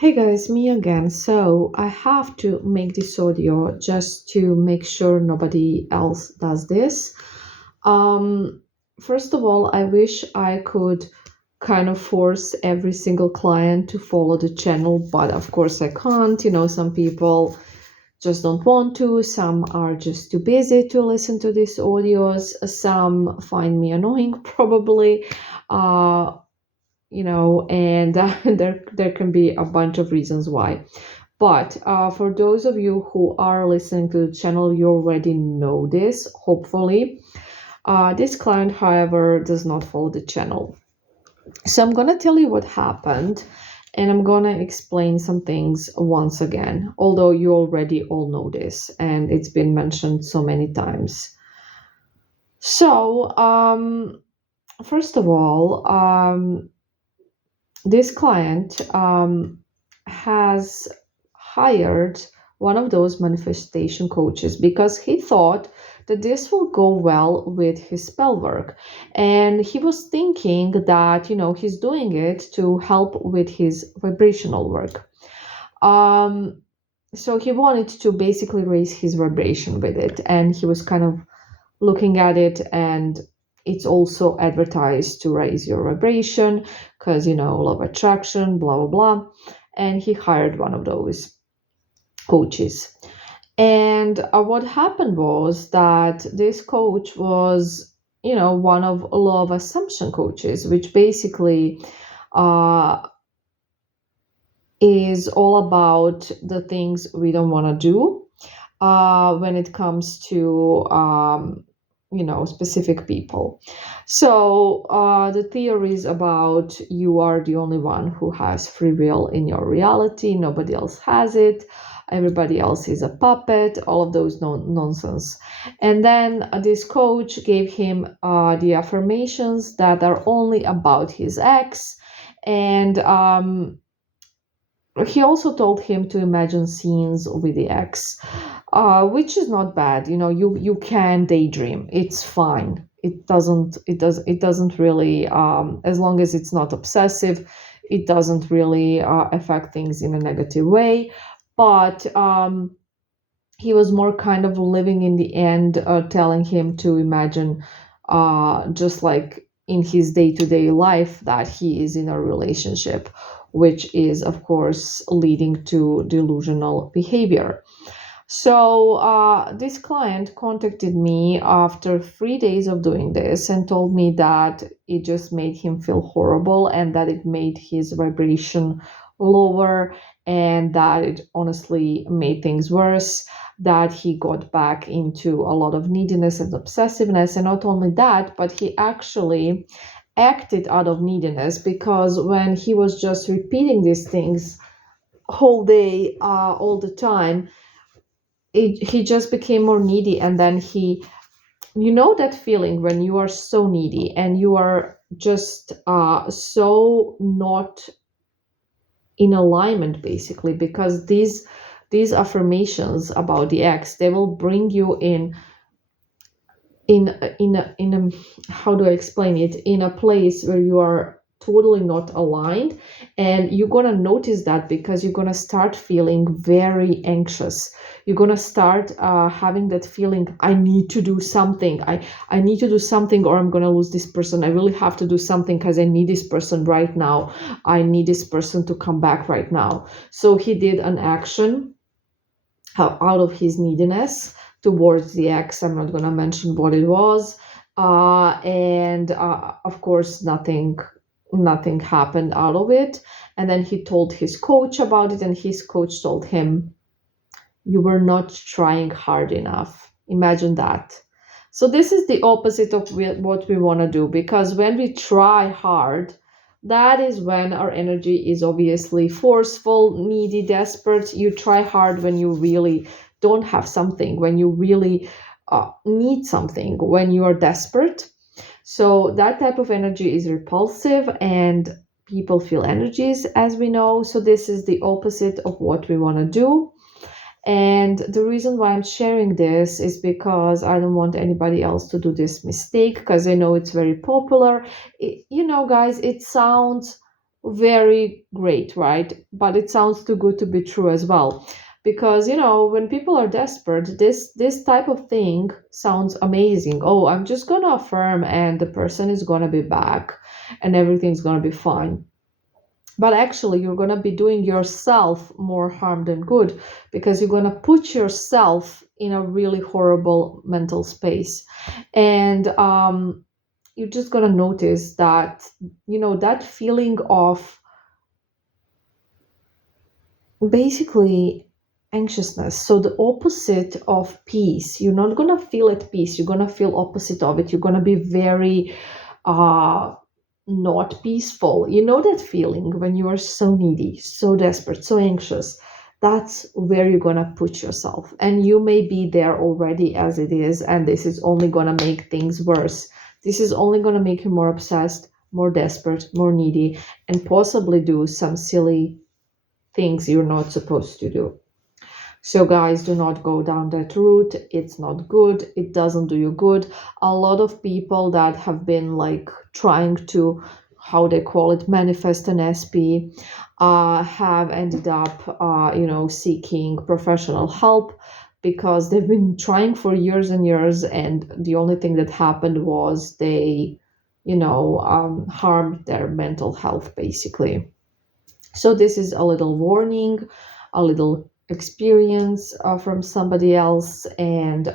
Hey guys, me again. So I have to make this audio just to make sure nobody else does this. Um, First of all, I wish I could kind of force every single client to follow the channel, but of course I can't. Some people just don't want to, some are just too busy to listen to these audios, some find me annoying, probably. Uh, and there can be a bunch of reasons why. But for those of you who are listening to the channel, you already know this, hopefully. This client, however, does not follow the channel. So I'm gonna tell you what happened, and I'm gonna explain some things once again, although you already all know this, and it's been mentioned so many times. So, first of all, this client has hired one of those manifestation coaches because he thought that this will go well with his spell work. And he was thinking that, he's doing it to help with his vibrational work. Um, so he wanted to basically raise his vibration with it. And he was kind of looking at it, and it's also advertised to raise your vibration because law of attraction, blah blah blah. And he hired one of those coaches. And what happened was that this coach was one of law of assumption coaches, which basically uh, is all about the things we don't want to do when it comes to specific people. So the theories about you are the only one who has free will in your reality, nobody else has it, everybody else is a puppet, all of those nonsense. And then this coach gave him the affirmations that are only about his ex. And he also told him to imagine scenes with the ex, which is not bad. You can daydream. It's fine. It doesn't really, as long as it's not obsessive, it doesn't really affect things in a negative way. But he was more kind of living in the end, telling him to imagine, just like in his day-to-day life, that he is in a relationship, which is of course leading to delusional behavior. So this client contacted me after 3 days of doing this and told me that it just made him feel horrible, and that it made his vibration lower, and that it honestly made things worse, that he got back into a lot of neediness and obsessiveness. And not only that, but he actually acted out of neediness, because when he was just repeating these things whole day, all the time, he just became more needy. And then that feeling when you are so needy and you are just so not in alignment, basically, because these affirmations about the ex, they will bring you in a how do I explain it, in a place where you are totally not aligned. And you're gonna notice that because you're gonna start feeling very anxious. You're gonna start having that feeling, I need to do something, I need to do something, or I'm gonna lose this person. I really have to do something because I need this person right now. I need this person to come back right now. So he did an action out of his neediness towards the ex. I'm not going to mention what it was. And of course, nothing happened out of it. And then he told his coach about it, and his coach told him, you were not trying hard enough. Imagine that. So this is the opposite of what we want to do, because when we try hard, that is when our energy is obviously forceful, needy, desperate. You try hard when you really don't have something, when you really need something, when you are desperate. So that type of energy is repulsive, and people feel energies, as we know. So this is the opposite of what we want to do. And the reason why I'm sharing this is because I don't want anybody else to do this mistake, because I know it's very popular. Guys, it sounds very great, right? But it sounds too good to be true as well. Because, when people are desperate, this type of thing sounds amazing. Oh, I'm just gonna affirm and the person is gonna be back and everything's gonna be fine. But actually, you're gonna be doing yourself more harm than good, because you're gonna put yourself in a really horrible mental space. And you're just gonna notice that, that feeling of basically anxiousness, so the opposite of peace. You're not gonna feel at peace, you're gonna feel opposite of it. You're gonna be very uh not peaceful. You know that feeling when you are so needy, so desperate, so anxious. That's where you're gonna put yourself, and you may be there already as it is, and this is only gonna make things worse. This is only gonna make you more obsessed, more desperate, more needy, and possibly do some silly things you're not supposed to do. So, guys, do not go down that route. It's not good. It doesn't do you good. A lot of people that have been like trying to, how they call it, manifest an SP, have ended up, seeking professional help, because they've been trying for years and years, and the only thing that happened was they, harmed their mental health, basically. So this is a little warning, a little experience from somebody else, and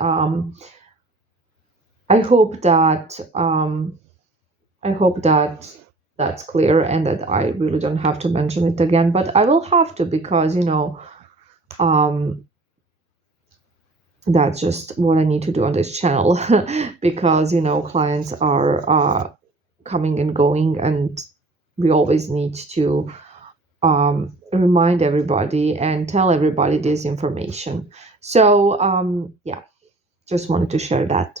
I hope that I hope that that's clear, and that I really don't have to mention it again. But I will have to, because um, that's just what I need to do on this channel, because clients are coming and going, and we always need to remind everybody and tell everybody this information. So, yeah, just wanted to share that.